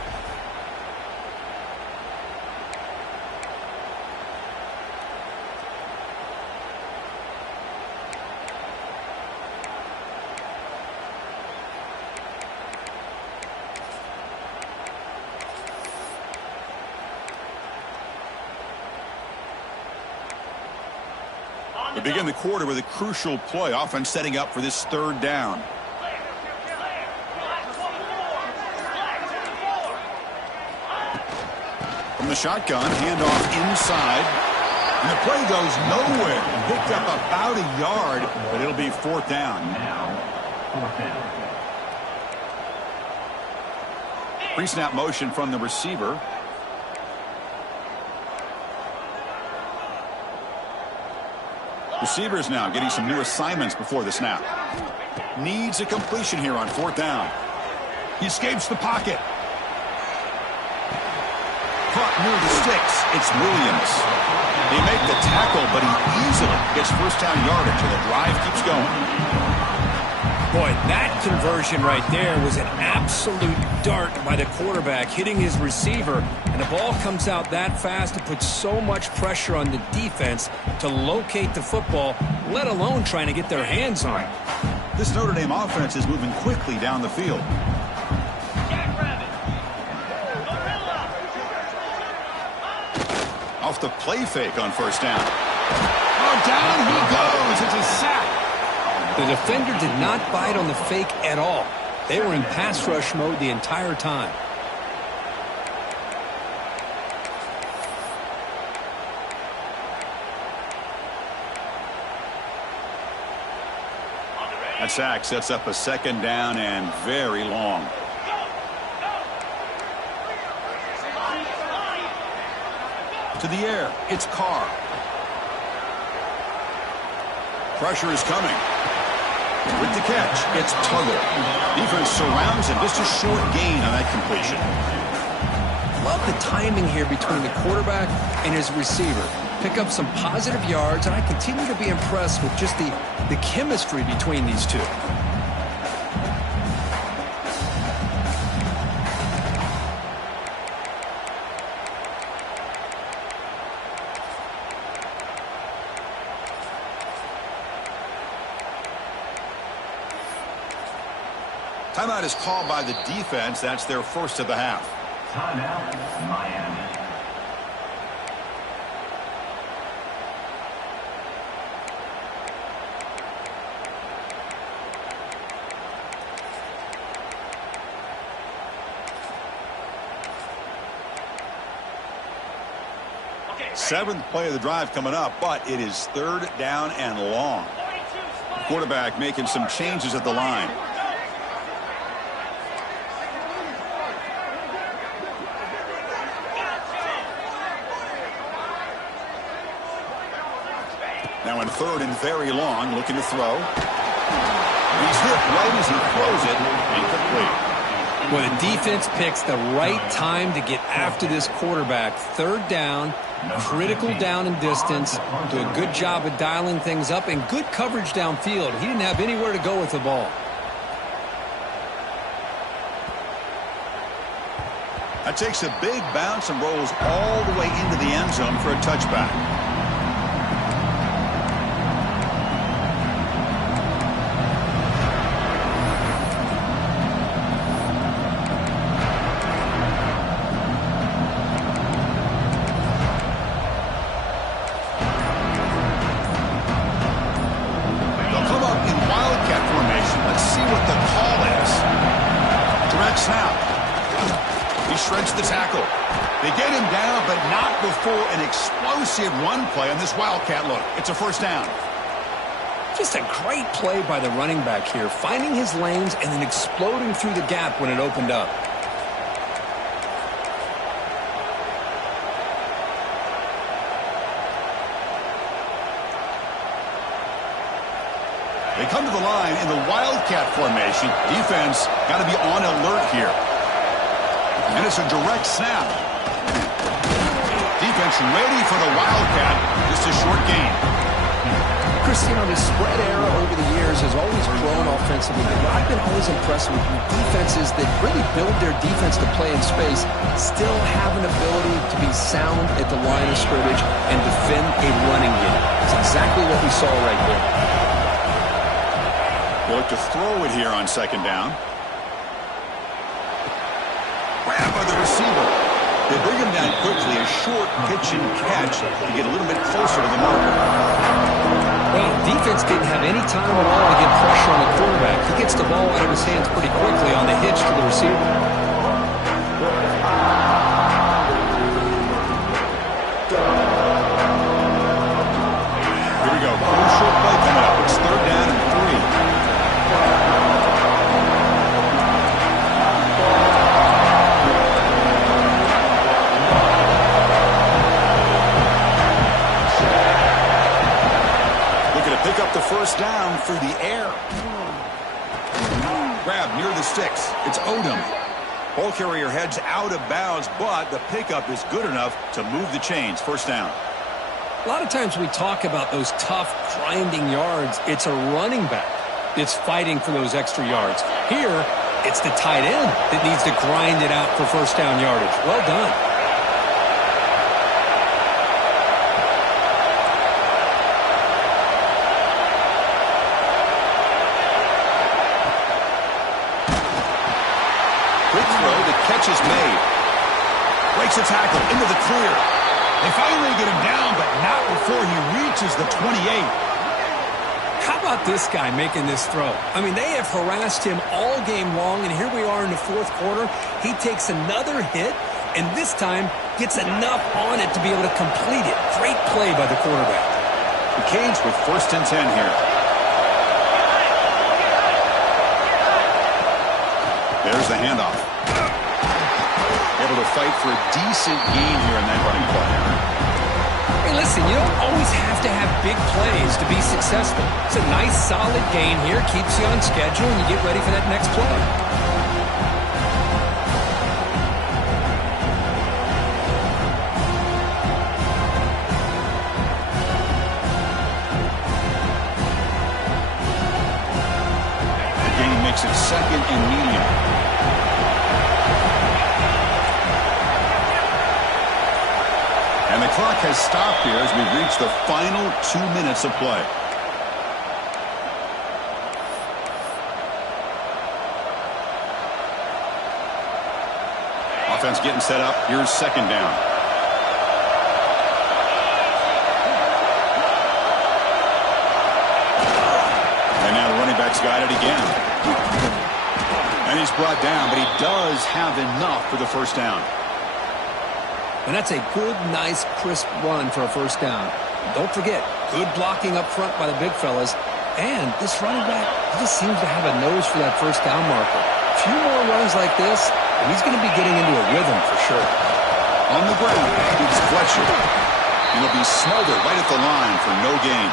We begin the quarter with a crucial play, offense setting up for this third down. From the shotgun, handoff inside. And the play goes nowhere. Picked up about a yard, but it'll be fourth down. Pre-snap motion from the receiver. Receivers now getting some new assignments before the snap. Needs a completion here on fourth down. He escapes the pocket. Caught near the sticks. It's Williams. They make the tackle, but he easily gets first down yardage, and the drive keeps going. Boy, that conversion right there was an absolute dart by the quarterback, hitting his receiver, and the ball comes out that fast. It puts so much pressure on the defense to locate the football, let alone trying to get their hands on it. This Notre Dame offense is moving quickly down the field. Off the play fake on first down. Oh, down he goes. It's a sack. The defender did not bite on the fake at all. They were in pass rush mode the entire time. That sack sets up a second down and very long. To the air, it's Carr. Pressure is coming. With the catch, it's Tuggle. Defense surrounds him. Just a short gain on that completion. Love the timing here between the quarterback and his receiver. Pick up some positive yards, and I continue to be impressed with just the chemistry between these two. Timeout is called by the defense. That's their first of the half. Timeout, Miami. Seventh play of the drive coming up, but it is third down and long. The quarterback making some changes at the line. Now in third and very long, looking to throw. He's hit right as he throws it. Incomplete. Well, the defense picks the right time to get after this quarterback. Third down, critical down and distance. Do a good job of dialing things up and good coverage downfield. He didn't have anywhere to go with the ball. That takes a big bounce and rolls all the way into the end zone for a touchback. They'll come up in wildcat formation. Let's see what the call is. Direct snap. He shreds the tackle. They get him down, but not before an explosive run play on this wildcat look. It's a first down. Just a great play by the running back here, finding his lanes and then exploding through the gap when it opened up. They come to the line in the wildcat formation. Defense got to be on alert here. And it's a direct snap. Defense ready for the wildcat. Just a short gain. Chris, you know, the spread era over the years has always grown offensively, but I've been always impressed with defenses that really build their defense to play in space, still have an ability to be sound at the line of scrimmage and defend a running game. It's exactly what we saw right there. They look to throw it here on second down. Grab by the receiver. They bring him down quickly, a short pitch and catch to get a little bit closer to the marker. Well, defense didn't have any time at all to get pressure on the quarterback. He gets the ball out of his hands pretty quickly on the hitch to the receiver. Here we go. Crucial play coming up. It's third down and 3. Pick up the first down through the air. Grab near the sticks. It's Odom. Ball carrier heads out of bounds, but the pickup is good enough to move the chains. First down. A lot of times we talk about those tough, grinding yards. It's a running back that's fighting for those extra yards. Here, it's the tight end that needs to grind it out for first down yardage. Well done. Catch is made. Breaks a tackle into the clear. They finally get him down, but not before he reaches the 28. How about this guy making this throw? I mean, they have harassed him all game long, and here we are in the fourth quarter. He takes another hit, and this time gets enough on it to be able to complete it. Great play by the quarterback. The Canes with first and 10 here. There's the handoff. Able to fight for a decent gain here in that running play. Hey, listen, you don't always have to have big plays to be successful. It's a nice, solid gain here. Keeps you on schedule, and you get ready for that next play. The gain makes it second and medium. And the clock has stopped here as we reach the final 2 minutes of play. Offense getting set up. Here's second down. And now the running back's got it again. And he's brought down, but he does have enough for the first down. And that's a good, nice, crisp run for a first down. Don't forget, good blocking up front by the big fellas. And this running back, he just seems to have a nose for that first down marker. A few more runs like this, and he's going to be getting into a rhythm for sure. On the ground, it's Fletcher. And he'll be smothered right at the line for no gain.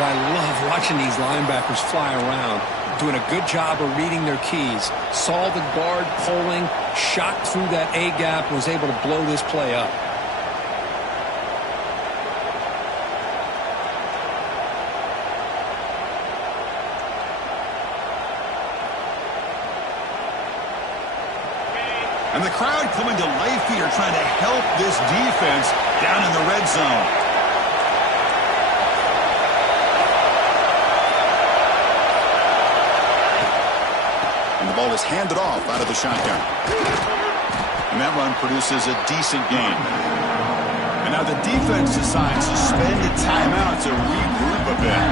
Well, I love watching these linebackers fly around, doing a good job of reading their keys. Saw the guard pulling, shot through that A-gap, was able to blow this play up. And And the crowd coming to life here trying to help this defense down in the red zone. And the ball is handed off out of the shotgun. And that run produces a decent gain. And now the defense decides to spend a timeout to regroup a bit.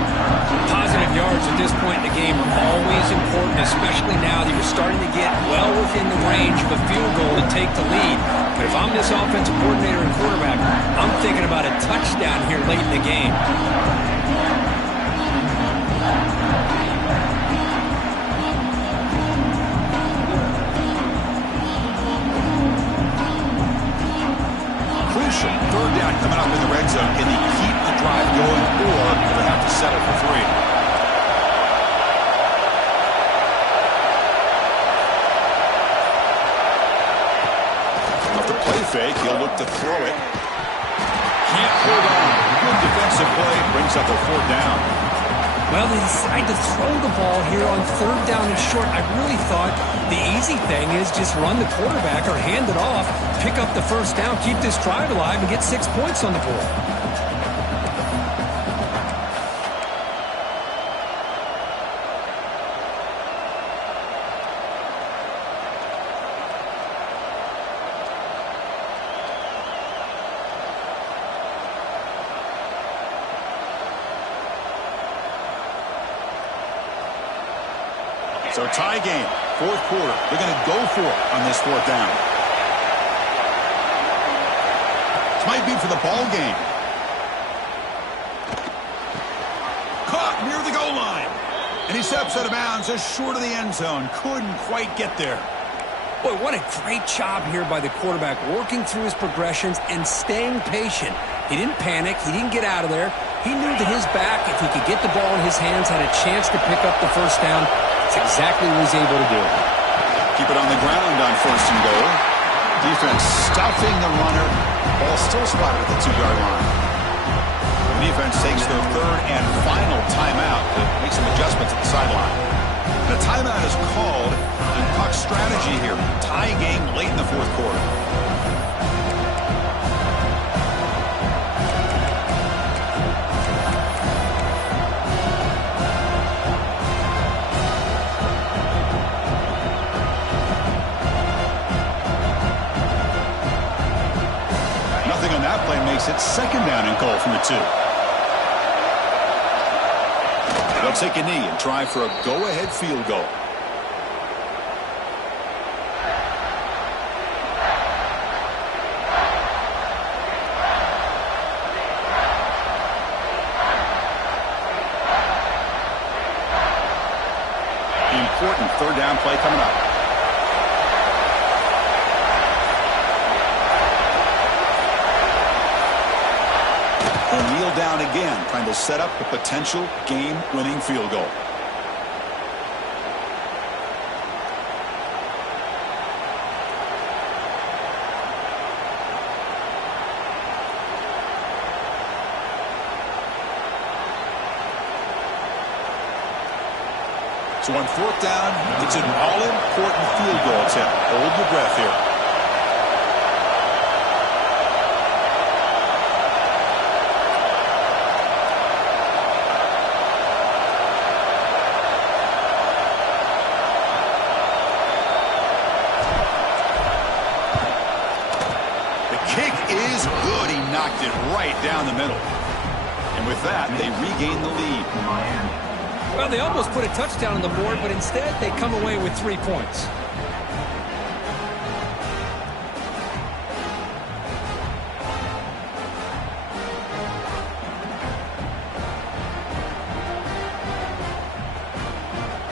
Positive yards at this point in the game are always important, especially now that you're starting to get well within the range of a field goal to take the lead. But if I'm this offensive coordinator and quarterback, I'm thinking about a touchdown here late in the game. Third down coming up in the red zone. Can he keep the drive going, or do they have to settle for 3? Off the play fake, he'll look to throw it. Can't hold on. Good defensive play brings up a 4th down. Well, they decide to throw the ball here on 3rd down and short. I really thought the easy thing is just run the quarterback or hand it off, pick up the 1st down, keep this drive alive, and get 6 points on the board. So tie game, 4th quarter. They're going to go for it on this 4th down. This might be for the ball game. Caught near the goal line. And he steps out of bounds just short of the end zone. Couldn't quite get there. Boy, what a great job here by the quarterback, working through his progressions and staying patient. He didn't panic. He didn't get out of there. He knew that his back, if he could get the ball in his hands, had a chance to pick up the 1st down. That's exactly what he's able to do. Keep it on the ground on 1st and goal. Defense stuffing the runner. Ball still spotted at the 2-yard line. The defense takes their 3rd and final timeout to make some adjustments at the sideline. The timeout is called in Puck's strategy here. Tie game late in the 4th quarter. Makes it 2nd down and goal from the 2. They'll take a knee and try for a go-ahead field goal. The important 3rd down play coming up. Kneel down again, trying to set up a potential game-winning field goal. So on 4th down, it's an all-important field goal attempt. Hold your breath here. Kick is good. He knocked it right down the middle. And with that, they regain the lead. Well, they almost put a touchdown on the board, but instead they come away with 3 points.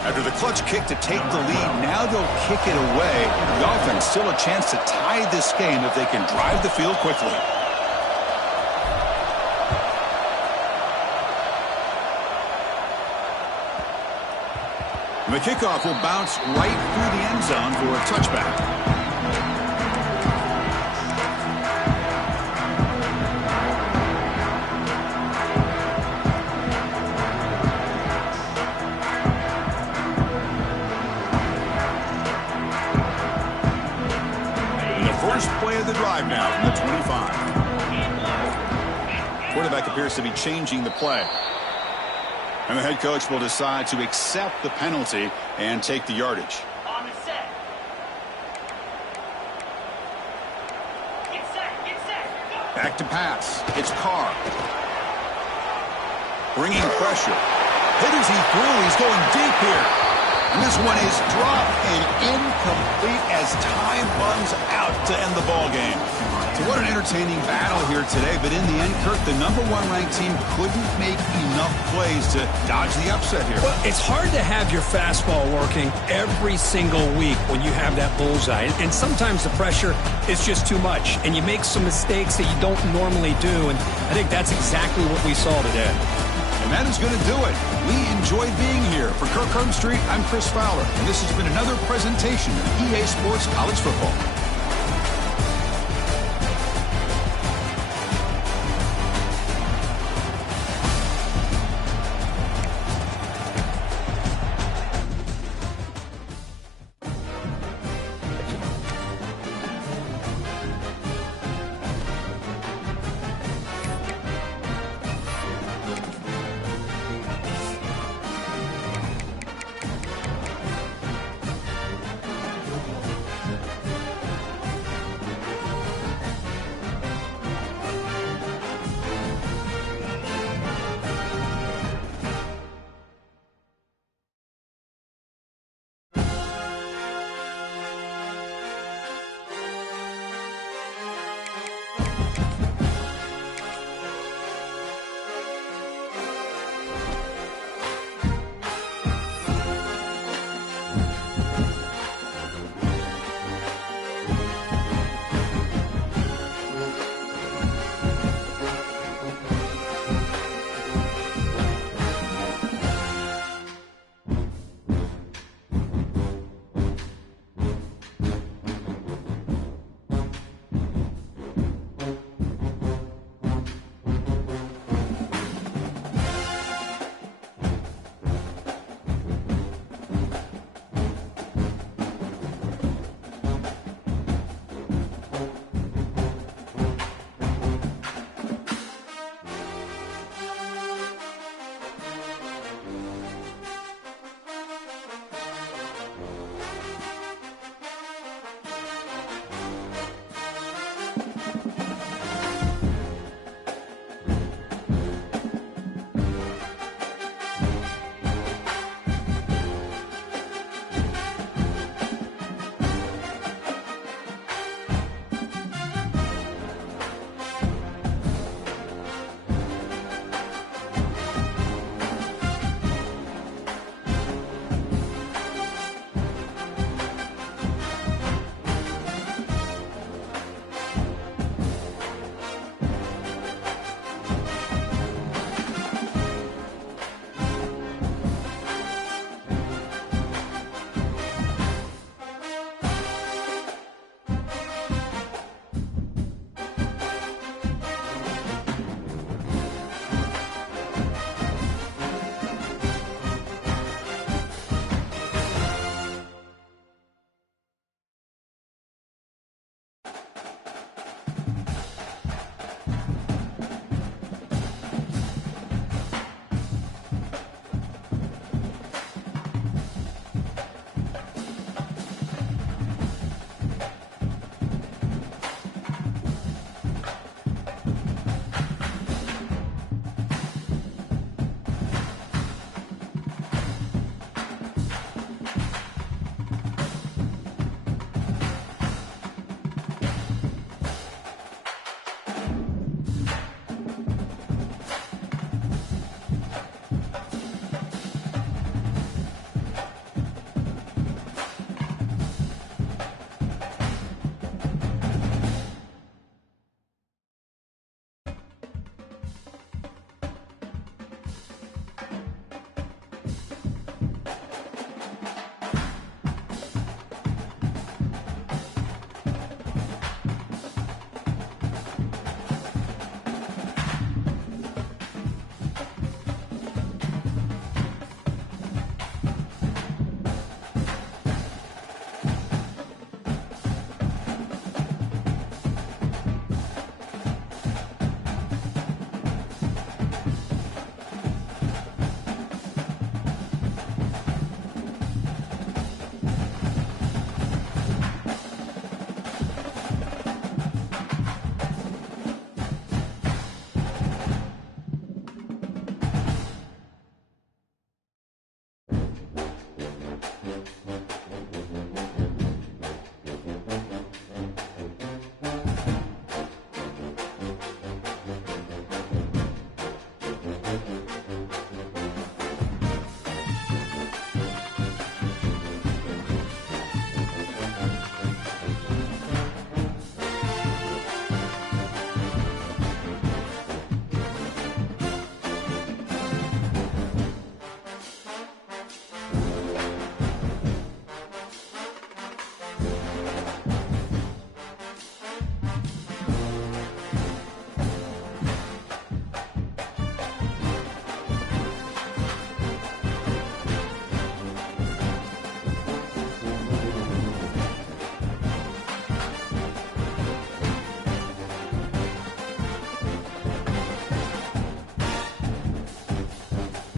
After the clutch kick to take the lead, now they'll kick it away. The offense still a chance to tie this game if they can drive the field quickly. The kickoff will bounce right through the end zone for a touchback. Quarterback appears to be changing the play. And the head coach will decide to accept the penalty and take the yardage. On the set. Get set. Get set. Go. Back to pass. It's Carr. Bringing pressure. Hit as he threw. He's going deep here. And this one is dropped and incomplete as time runs out to end the ball game. So what an entertaining battle here today. But in the end, Kirk, the #1 ranked team couldn't make enough plays to dodge the upset here. Well, it's hard to have your fastball working every single week when you have that bullseye. And sometimes the pressure is just too much. And you make some mistakes that you don't normally do. And I think that's exactly what we saw today. And that is going to do it. We enjoyed being here. For Kirk Herbstreit, I'm Chris Fowler. And this has been another presentation of EA Sports College Football.